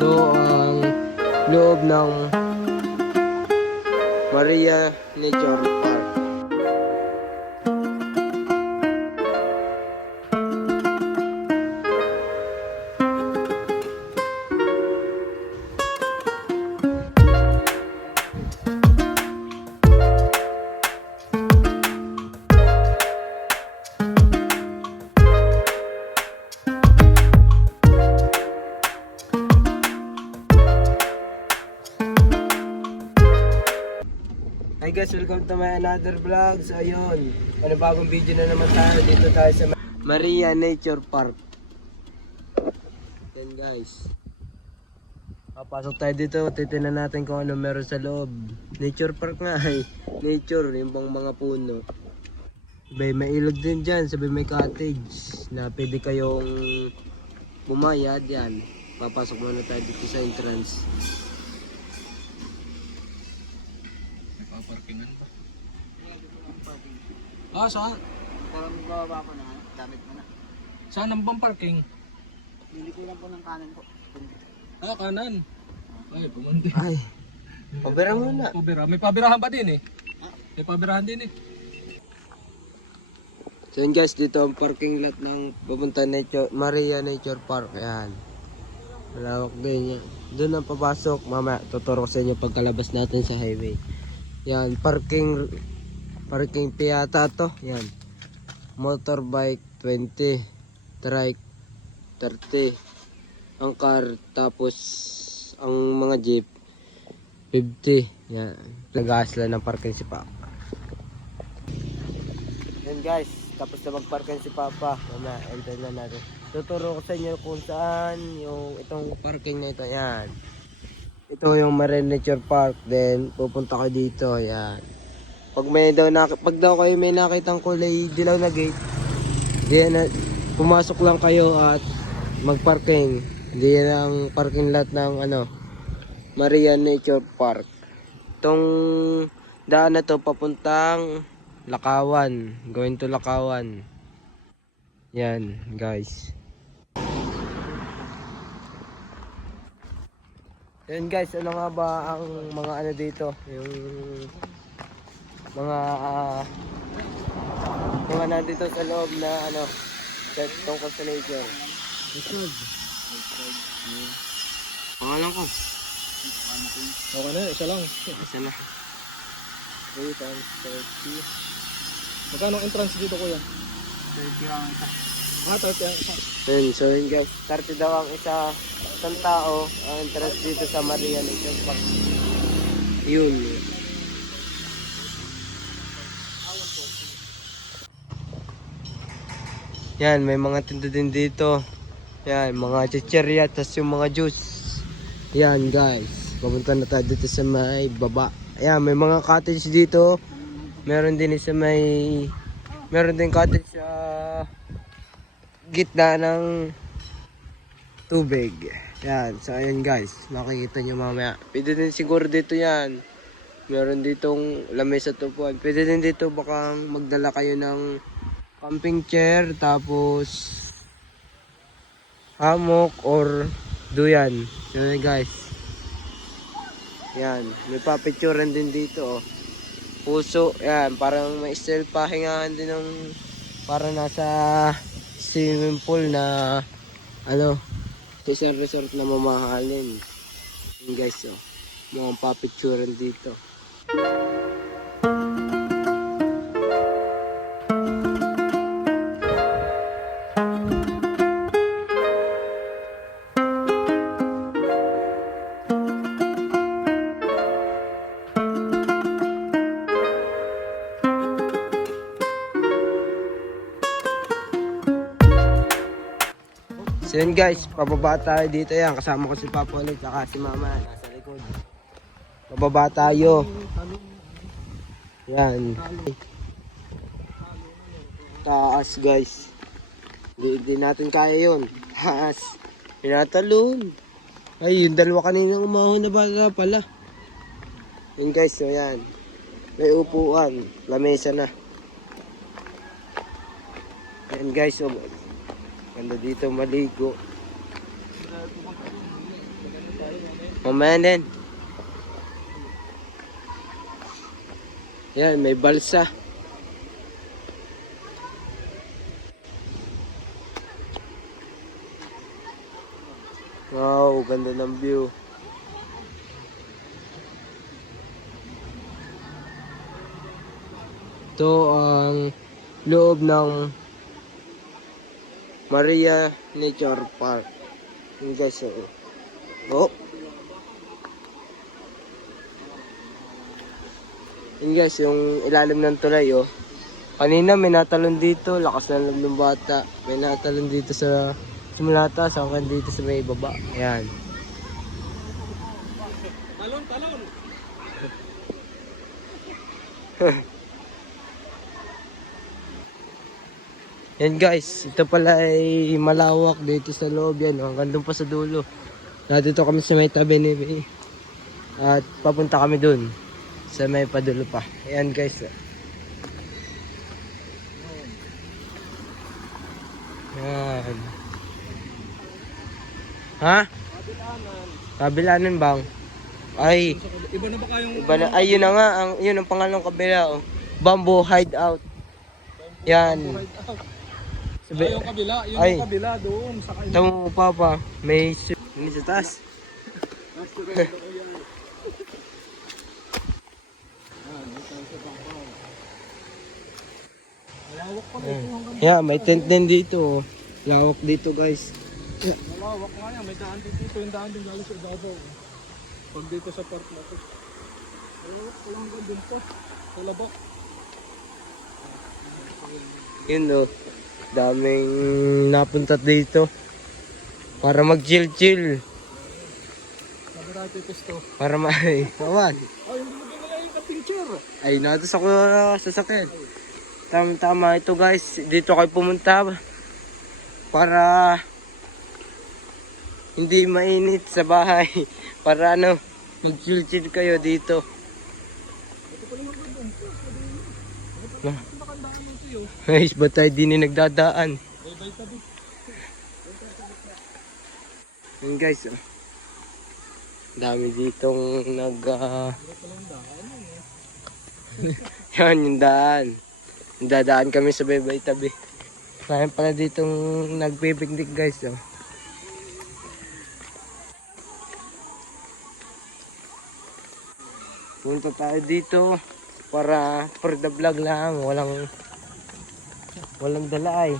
Ito ang loob ng Maria Nature Park. Hi guys, welcome to my another vlog. So ayun, panibagong video na naman tayo. Dito tayo sa Maria Nature Park. Yan guys, papasok tayo dito. Titignan natin kung ano meron sa loob. Nature Park nga ay nature, yung bang mga puno. Sabay may ilog din dyan, sabay may cottage na pwede kayong bumayad. Yan, papasok muna tayo dito sa entrance. Parkingan pa. Ah, saan? Parang bababa ko na, damit mo na. Saan ang bang parking? Bili ko lang po ng kanan po. Ah, kanan. Ay, pumunti. Ay, pabira muna. Pabira. May pabirahan pa din eh. May pabirahan din eh. So yun guys, dito ang parking lot ng pupunta Maria Nature Park. Ayan. Malawak din yan. Doon ang papasok. Mamaya tuturo ko sa inyo pagkalabas natin sa highway. Yan, parking fee yata to. Yan. Motorbike 20, trike 30, ang car, tapos ang mga jeep 50. Yan. Nag-aas lang ng parking si Papa. Yan guys, tapos na mag-parking si Papa. Mamaya, enter na natin. Tuturo ko sa inyo kung saan yung itong parking na ito. Yan. Ito yung Maria Nature Park, then pupunta ko dito, yan. Pag daw kayo may nakitang kulay dilaw na gate, diyan pumasok lang kayo at magparking. Diyan ang parking lot ng Maria Nature Park. Itong daan na to papuntang Lakawan, going to Lakawan. Yan, guys. Yan guys, ano nga ba ang mga ano dito? Yung mga nandito sa loob na tungkol sa nature. Isod. Pangalan ko. Okay na, isa lang. Isa na. 3 times 30. Magkano ang entrance dito kuya? 30 lang ito. Ah, 30 ang isa. So yun guys, 30 daw ang isang tao ang entrance dito sa Maria Nature Park. Yun. Yan, may mga tinda din dito. Yan, mga chichirya, tas yung mga juice. Yan guys, papunta na tayo dito sa may baba. Ayan, may mga cottage dito. Meron din cottage sa gitna ng tubig. Yan, so ayan guys, makikita nyo mamaya. Pwede din siguro dito yan. Meron ditong lamesa tupuan. Pwede din dito bakang magdala kayo ng camping chair, tapos hammock or duyan. So ayan guys. Yan, may papicturan din dito. Oh. Puso, yan, parang may style pahingahan din ng para nasa swimming pool na isang resort na mamahalin. Yan guys, oh, mga papicturan dito. So yun guys, pababa tayo dito. Yan, kasama ko si Papa ulit, saka si Mama nasa likod. Pababa tayo. Yan. Taas guys. Hindi natin kaya yun. Taas. Pinatalon. Ay, yung dalawa kanina umahon na baga pala. Yun guys, so yan. May upuan. Lamesa na. Yan guys, so ganda dito maligo. Mamaya din. Yan, may balsa. Wow, ganda ng view. Ito ang loob ng Maria Nature Park. Yun guys, oh. Yun guys, yung ilalim ng tulay, oh. Kanina may natalon dito, lakas ng loob ng bata. May natalon dito sa simulata, sa akin dito sa may baba. Ayan. Talon! Yan guys, ito pala ay malawak dito sa loob yan, oh. Hanggang doon pa sa dulo. Dito kami sa may tabi ni May. At papunta kami doon sa may padulo pa. Ayan guys. Yan. Ha? Kabilanan bang? Ay, Iba na ba kayong... iba na. Ay, yun na nga. Yun ang pangalang kabila. Oh. Bamboo Hideout. Yan. Sabi, yung kabila, ay, yung kabila doon sa kanya. tama mo papa. May sa taas. Malawak pa dito hanggang... Yeah, may tent din dito. Lawak dito guys. Malawak nga yan, may daan din dito, yung daan din lalo sa ibabaw. Pag dito sa park na to. Malawak pa lang hanggang dun po, sa labak. Yun no. Daming napunta dito. Para mag-chill-chill. Sabi natin pisto. Para may kawan. Ay, hindi mo ba yung picture? Ay, natos ako sa sakit. Tama ito guys. Dito kayo pumunta para hindi mainit sa bahay. Para ano, mag-chill-chill kayo dito. Nakandaan mo siyo. Guys, ba't tayo di na nagdadaan? Bye-bye tabi. Yun guys, oh. Dami ditong yan yung daan. Dadaan kami sa Baybay tabi. Kaya pala ditong nagpipiknik guys, oh. Punta tayo dito para for the vlog lang, walang dala ay.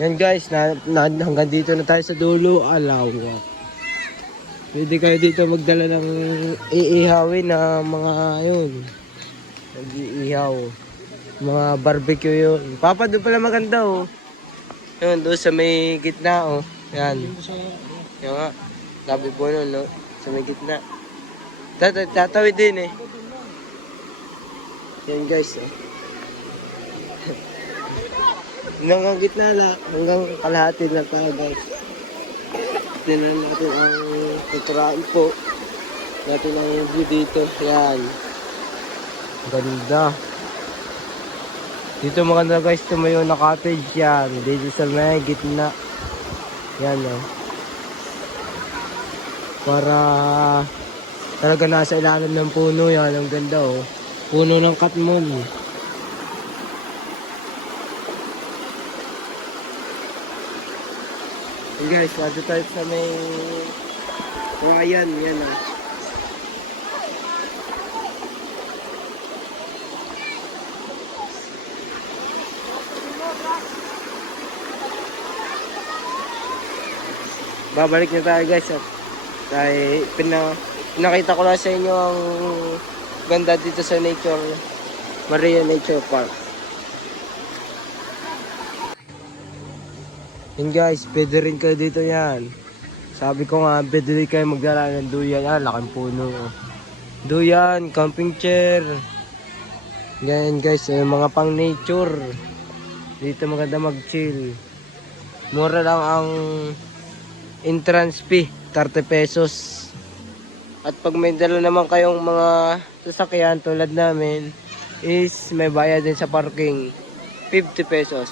Yan guys, hanggang dito na tayo sa dulo. Alawak. Pwede kayo dito magdala ng iihawin na mga yun. Nag-iihaw. Mga barbecue yun. Papa, doon pala maganda oh. Yun, doon sa may gitna oh. Yan. Yan nga. Sabi po nun, no? Sa may gitna. Tatawid din eh. Yan guys oh. Hanggang gitna na, hanggang kalahati na tayo guys. Tignan natin ang tuturaan po. Natin ang view dito. Yan. Ganda. Dito maganda guys, tumayo na cottage yan. Dito sa may gitna. Yan o. Para talaga nasa ilalim ng puno yan. Ang ganda o. Puno ng katmon. Guys, nandito tayo sa may Ryan, yan ah. Babalik na tayo guys at dahil pinakita ko lang sa inyo ang ganda dito sa Maria Nature Park. Yan guys, pwede rin kayo dito yan. Sabi ko nga, pwede rin kayo magdala ng duyan. Laking puno. Duyan, camping chair. Yan guys, mga pang nature. Dito maganda mag-chill. Mura lang ang entrance fee, 30 pesos. At pag may dala naman kayong mga sasakyan tulad namin, is may bayad din sa parking, 50 pesos.